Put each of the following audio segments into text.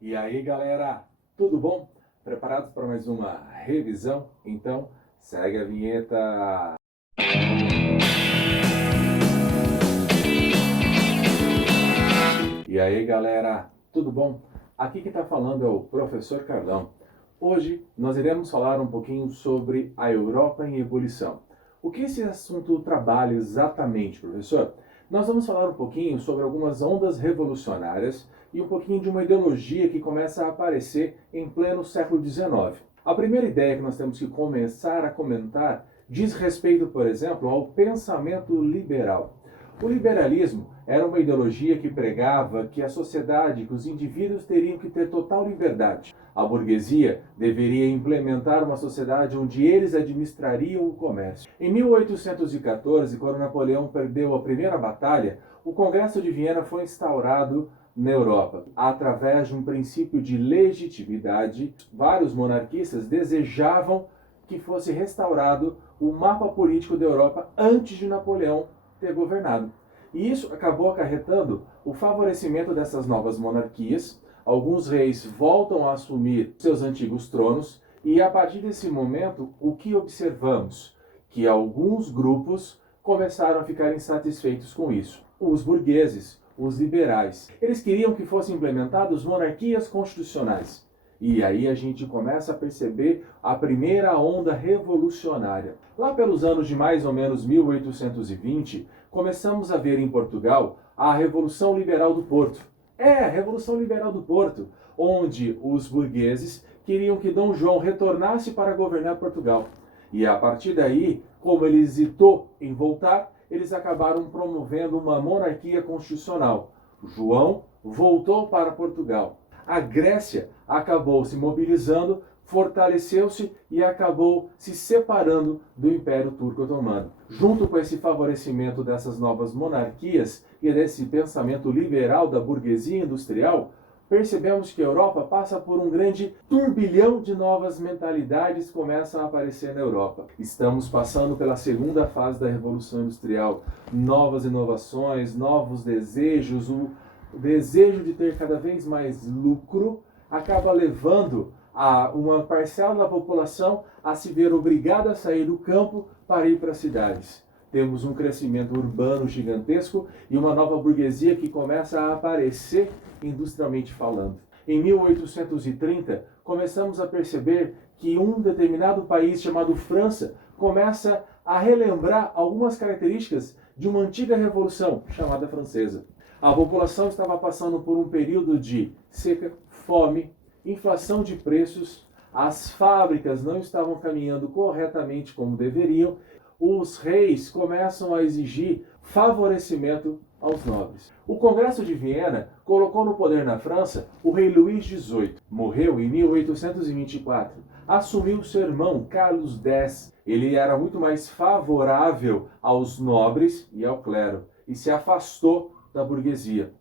E aí, galera, tudo bom? Preparados para mais uma revisão? Então, segue a vinheta. E aí, galera, tudo bom? Aqui que está falando é o professor Carlão. Hoje nós iremos falar um pouquinho sobre a Europa em ebulição. O que esse assunto trabalha exatamente, professor? Nós vamos falar um pouquinho sobre algumas ondas revolucionárias e um pouquinho de uma ideologia que começa a aparecer em pleno século XIX. A primeira ideia que nós temos que começar a comentar diz respeito, por exemplo, ao pensamento liberal. O liberalismo era uma ideologia que pregava que a sociedade, que os indivíduos teriam que ter total liberdade. A burguesia deveria implementar uma sociedade onde eles administrariam o comércio. Em 1814, quando Napoleão perdeu a primeira batalha, o Congresso de Viena foi instaurado na Europa. Através de um princípio de legitimidade, vários monarquistas desejavam que fosse restaurado o mapa político da Europa antes de Napoleão ter governado. E isso acabou acarretando o favorecimento dessas novas monarquias. Alguns reis voltam a assumir seus antigos tronos e a partir desse momento, o que observamos? Que alguns grupos começaram a ficar insatisfeitos com isso. Os burgueses, os liberais, eles queriam que fossem implementadas monarquias constitucionais. E aí a gente começa a perceber a primeira onda revolucionária. Lá pelos anos de mais ou menos 1820, começamos a ver em Portugal a Revolução Liberal do Porto. A Revolução Liberal do Porto, onde os burgueses queriam que Dom João retornasse para governar Portugal. E a partir daí, como ele hesitou em voltar, eles acabaram promovendo uma monarquia constitucional. João voltou para Portugal. A Grécia acabou se mobilizando, fortaleceu-se e acabou se separando do Império Turco Otomano. Junto com esse favorecimento dessas novas monarquias e desse pensamento liberal da burguesia industrial, percebemos que a Europa passa por um grande turbilhão de novas mentalidades que começam a aparecer na Europa. Estamos passando pela segunda fase da Revolução Industrial. Novas inovações, novos desejos, o desejo de ter cada vez mais lucro acaba levando a uma parcela da população a se ver obrigada a sair do campo para ir para as cidades. Temos um crescimento urbano gigantesco e uma nova burguesia que começa a aparecer industrialmente falando. Em 1830, começamos a perceber que um determinado país chamado França começa a relembrar algumas características de uma antiga revolução chamada francesa. A população estava passando por um período de seca, fome, inflação de preços, as fábricas não estavam caminhando corretamente como deveriam, os reis começam a exigir favorecimento aos nobres. O Congresso de Viena colocou no poder na França o rei Luís XVIII. Morreu em 1824. Assumiu seu irmão Carlos X. Ele era muito mais favorável aos nobres e ao clero e se afastou da burguesia.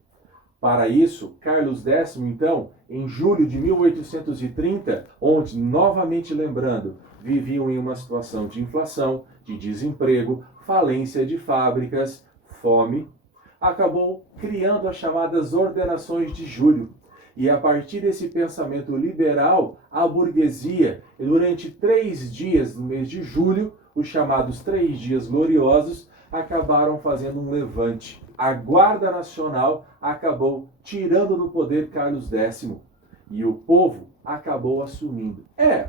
Para isso, Carlos X, então, em julho de 1830, onde, novamente lembrando, viviam em uma situação de inflação, de desemprego, falência de fábricas, fome, acabou criando as chamadas Ordenações de Julho. E a partir desse pensamento liberal, a burguesia, durante 3 dias do mês de julho, os chamados 3 dias gloriosos, acabaram fazendo um levante. A Guarda Nacional acabou tirando do poder Carlos X e o povo acabou assumindo.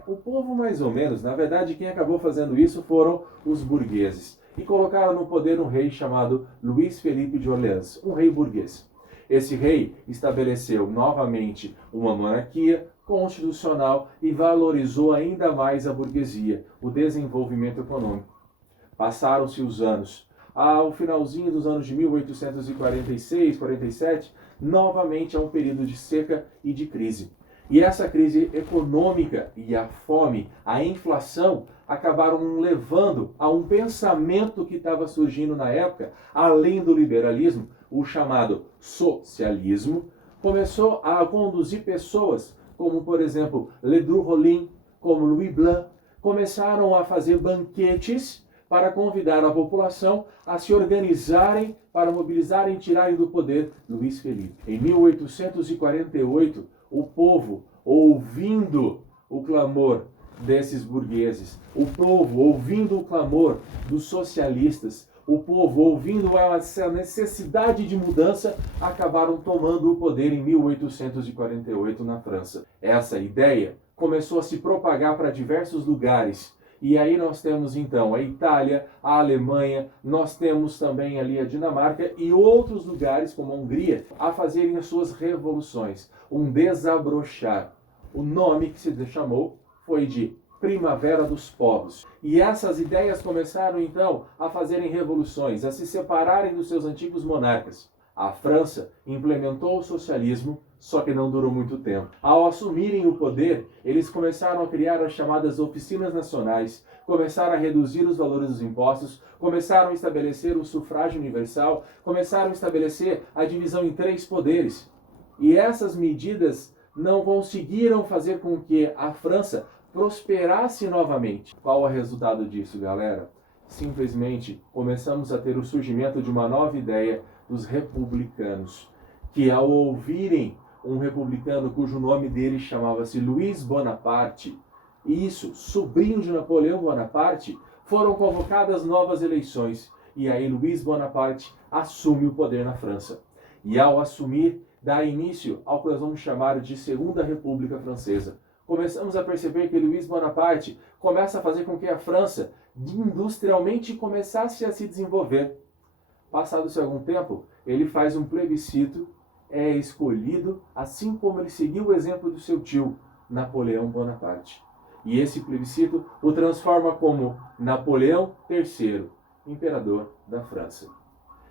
O povo mais ou menos, na verdade quem acabou fazendo isso foram os burgueses e colocaram no poder um rei chamado Luís Felipe de Orleans, um rei burguês. Esse rei estabeleceu novamente uma monarquia constitucional e valorizou ainda mais a burguesia, o desenvolvimento econômico. Passaram-se os anos. Ao finalzinho dos anos de 1846, 47, novamente há um período de seca e de crise. E essa crise econômica e a fome, a inflação, acabaram levando a um pensamento que estava surgindo na época, além do liberalismo, o chamado socialismo, começou a conduzir pessoas, como por exemplo Ledru Rollin, como Louis Blanc, começaram a fazer banquetes para convidar a população a se organizarem para mobilizarem e tirarem do poder Luís Felipe. Em 1848, o povo ouvindo o clamor desses burgueses, o povo ouvindo o clamor dos socialistas, o povo ouvindo essa necessidade de mudança, acabaram tomando o poder em 1848 na França. Essa ideia começou a se propagar para diversos lugares. E aí nós temos então a Itália, a Alemanha, nós temos também ali a Dinamarca e outros lugares como a Hungria a fazerem as suas revoluções, um desabrochar. O nome que se chamou foi de Primavera dos Povos. E essas ideias começaram então a fazerem revoluções, a se separarem dos seus antigos monarcas. A França implementou o socialismo, só que não durou muito tempo. Ao assumirem o poder, eles começaram a criar as chamadas oficinas nacionais, começaram a reduzir os valores dos impostos, começaram a estabelecer o sufrágio universal, começaram a estabelecer a divisão em 3 poderes. E essas medidas não conseguiram fazer com que a França prosperasse novamente. Qual é o resultado disso, galera? Simplesmente começamos a ter o surgimento de uma nova ideia dos republicanos, que ao ouvirem um republicano cujo nome dele chamava-se Luiz Bonaparte, isso, sobrinho de Napoleão Bonaparte, foram convocadas novas eleições e aí Luiz Bonaparte assume o poder na França. E ao assumir, dá início ao que nós vamos chamar de Segunda República Francesa. Começamos a perceber que Luiz Bonaparte começa a fazer com que a França industrialmente começasse a se desenvolver. Passado-se algum tempo, ele faz um plebiscito, é escolhido, assim como ele seguiu o exemplo do seu tio, Napoleão Bonaparte. E esse plebiscito o transforma como Napoleão III, imperador da França.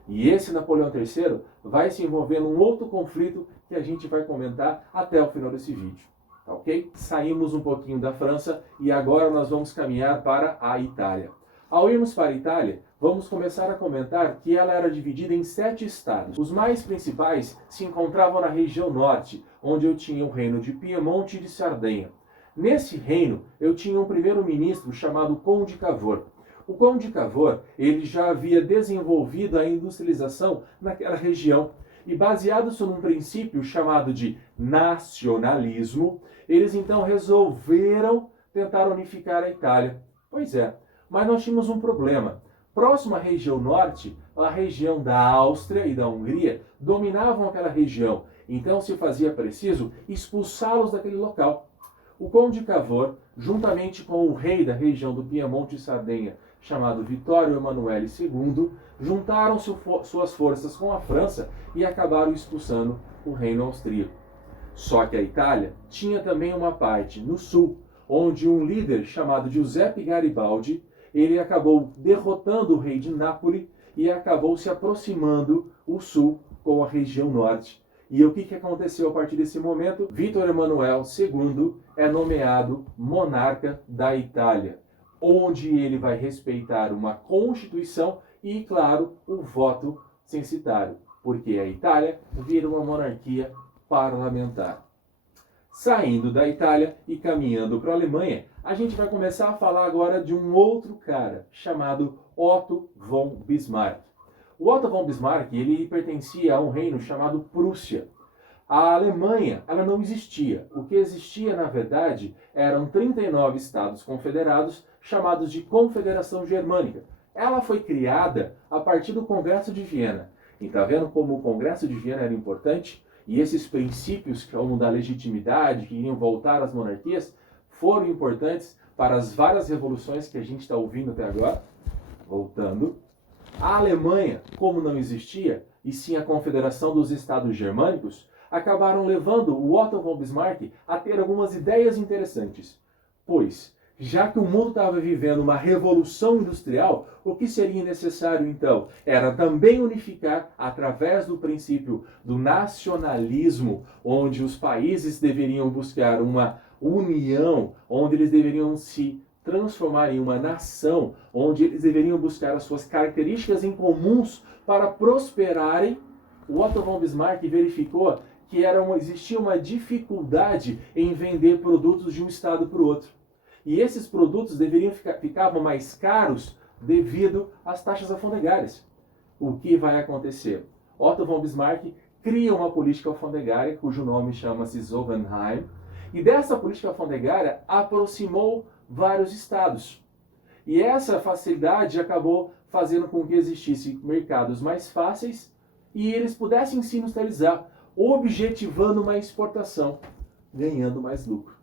E esse Napoleão III vai se envolver num outro conflito que a gente vai comentar até o final desse vídeo. Tá ok? Saímos um pouquinho da França e agora nós vamos caminhar para a Itália. Ao irmos para a Itália, vamos começar a comentar que ela era dividida em 7 estados. Os mais principais se encontravam na região norte, onde eu tinha o reino de Piemonte e de Sardenha. Nesse reino, eu tinha um primeiro-ministro chamado Conde Cavour. O Conde Cavour, ele já havia desenvolvido a industrialização naquela região. E baseado sobre um princípio chamado de nacionalismo, eles então resolveram tentar unificar a Itália. Pois é, mas nós tínhamos um problema. Próximo à região norte, a região da Áustria e da Hungria dominavam aquela região. Então se fazia preciso expulsá-los daquele local. O Conde Cavour, juntamente com o rei da região do Piemonte e Sardenha, chamado Vittorio Emanuele II, juntaram suas forças com a França e acabaram expulsando o reino austríaco. Só que a Itália tinha também uma parte no sul, onde um líder chamado Giuseppe Garibaldi, ele acabou derrotando o rei de Nápoles e acabou se aproximando o sul com a região norte. E o que aconteceu a partir desse momento? Vítor Emanuel II é nomeado monarca da Itália, onde ele vai respeitar uma constituição e, claro, o voto censitário, porque a Itália vira uma monarquia parlamentar. Saindo da Itália e caminhando para a Alemanha, a gente vai começar a falar agora de um outro cara, chamado Otto von Bismarck. O Otto von Bismarck, ele pertencia a um reino chamado Prússia. A Alemanha, ela não existia. O que existia, na verdade, eram 39 estados confederados, chamados de Confederação Germânica. Ela foi criada a partir do Congresso de Viena. E está vendo como o Congresso de Viena era importante? E esses princípios, como da legitimidade, que iriam voltar às monarquias, foram importantes para as várias revoluções que a gente está ouvindo até agora. Voltando. A Alemanha, como não existia, e sim a Confederação dos Estados Germânicos, acabaram levando o Otto von Bismarck a ter algumas ideias interessantes. Pois, já que o mundo estava vivendo uma revolução industrial, o que seria necessário então? Era também unificar através do princípio do nacionalismo, onde os países deveriam buscar uma união, onde eles deveriam se transformar em uma nação, onde eles deveriam buscar as suas características em comuns para prosperarem. O Otto von Bismarck verificou que existia uma dificuldade em vender produtos de um estado para o outro. E esses produtos ficavam mais caros devido às taxas alfandegárias. O que vai acontecer? Otto von Bismarck cria uma política alfandegária, cujo nome chama-se Zollverein, e dessa política alfandegária aproximou vários estados. E essa facilidade acabou fazendo com que existissem mercados mais fáceis e eles pudessem se industrializar, objetivando uma exportação, ganhando mais lucro.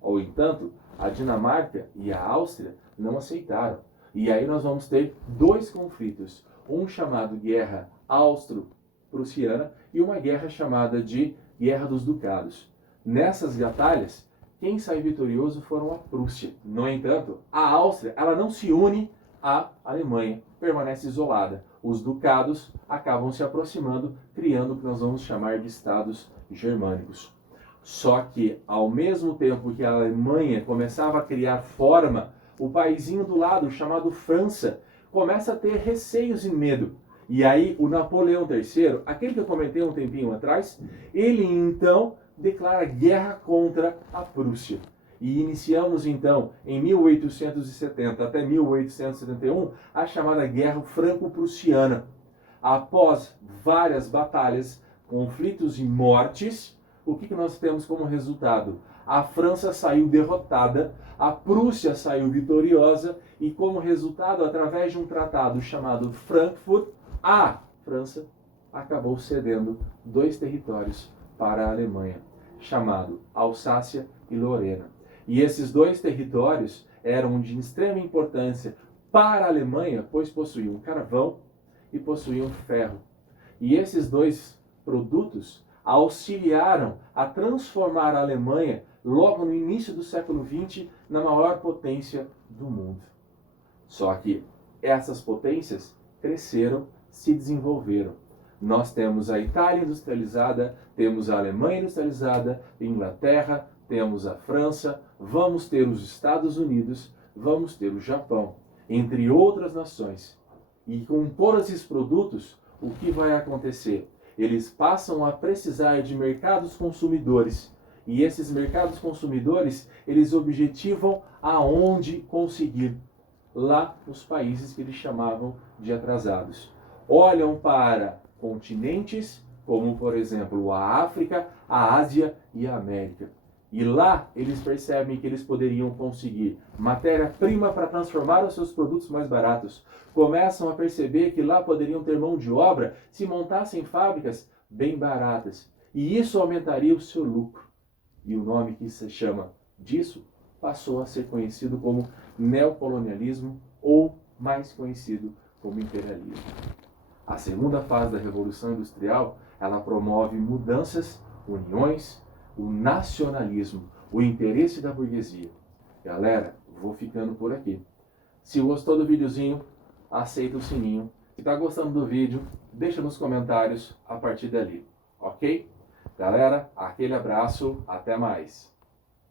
Ou entanto, a Dinamarca e a Áustria não aceitaram. E aí nós vamos ter dois conflitos, um chamado Guerra Austro-Prussiana e uma guerra chamada de Guerra dos Ducados. Nessas batalhas, quem sai vitorioso foram a Prússia. No entanto, a Áustria ela não se une à Alemanha, permanece isolada. Os ducados acabam se aproximando, criando o que nós vamos chamar de estados germânicos. Só que, ao mesmo tempo que a Alemanha começava a criar forma, o paizinho do lado, chamado França, começa a ter receios e medo. E aí, o Napoleão III, aquele que eu comentei um tempinho atrás, ele então declara guerra contra a Prússia. E iniciamos então, em 1870 até 1871, a chamada Guerra Franco-Prussiana. Após várias batalhas, conflitos e mortes, o que nós temos como resultado? A França saiu derrotada, a Prússia saiu vitoriosa e, como resultado, através de um tratado chamado Frankfurt, a França acabou cedendo dois territórios para a Alemanha, chamado Alsácia e Lorena. E esses dois territórios eram de extrema importância para a Alemanha, pois possuíam carvão e possuíam ferro. E esses dois produtos auxiliaram a transformar a Alemanha, logo no início do século XX, na maior potência do mundo. Só que essas potências cresceram, se desenvolveram. Nós temos a Itália industrializada, temos a Alemanha industrializada, a Inglaterra, temos a França, vamos ter os Estados Unidos, vamos ter o Japão, entre outras nações. E com todos esses produtos, o que vai acontecer? Eles passam a precisar de mercados consumidores. E esses mercados consumidores, eles objetivam aonde conseguir? Lá nos países que eles chamavam de atrasados. Olham para continentes, como por exemplo a África, a Ásia e a América. E lá eles percebem que eles poderiam conseguir matéria-prima para transformar os seus produtos mais baratos. Começam a perceber que lá poderiam ter mão de obra se montassem fábricas bem baratas. E isso aumentaria o seu lucro. E o nome que se chama disso passou a ser conhecido como neocolonialismo ou mais conhecido como imperialismo. A segunda fase da Revolução Industrial, ela promove mudanças, uniões, o nacionalismo, o interesse da burguesia. Galera, vou ficando por aqui. Se gostou do videozinho, aceita o sininho. Se está gostando do vídeo, deixa nos comentários a partir dali, ok? Galera, aquele abraço, até mais!